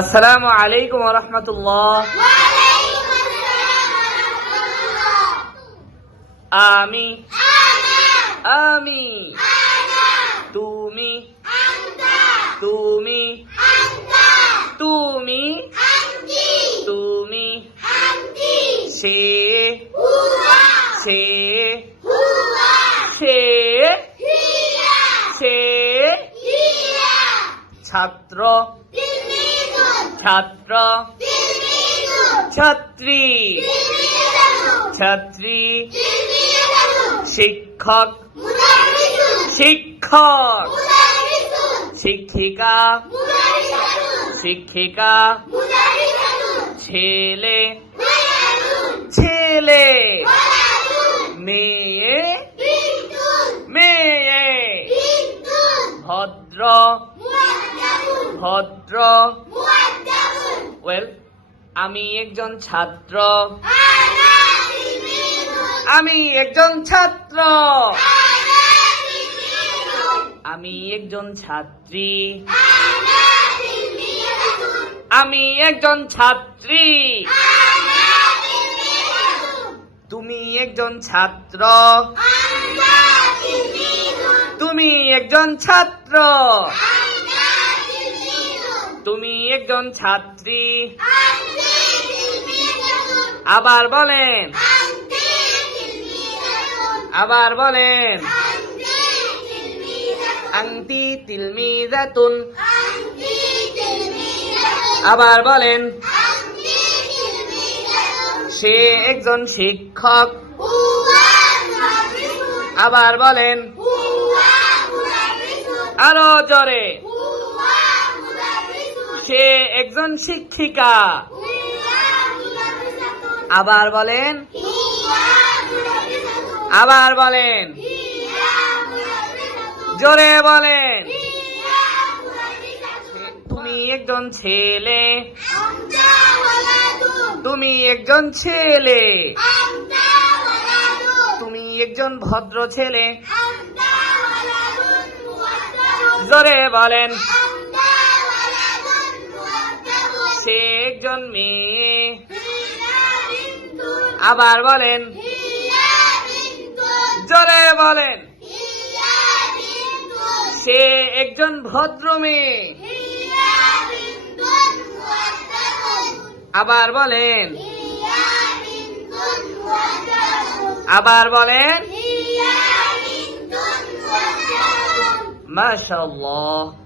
আসসালামু আলাইকুম ওয়া রাহমাতুল্লাহ। আমি আমি তুমি তুমি তুমি তুমি সে সে সে সে ছাত্র ছাত্র ছাত্রী ছাত্রী শিক্ষক শিক্ষক শিক্ষিকা শিক্ষিকা ছেলে ছেলে মেয়ে মেয়ে ভদ্র ভদ্র ওয়েল আমি একজন ছাত্র আমি একজন ছাত্র আমি একজন ছাত্রী আমি একজন ছাত্রী তুমি একজন ছাত্র তুমি একজন ছাত্র তুমি একজন ছাত্রী আবার বলেন আবার বলেন আনতি তিলমিজাতুন আবার বলেন সে একজন শিক্ষক আবার বলেন আরো জোরে সে একজন শিক্ষিকা আবার বলেন আবার বলেন জোরে বলেন তুমি একজন ছেলে তুমি একজন ছেলে তুমি একজন ভদ্র ছেলে জোরে বলেন সে একজন মেয়ে আবার বলেন জোরে বলেন সে একজন ভদ্র মেয়ে আবার বলেন আবার বলেন মাশাআল্লাহ।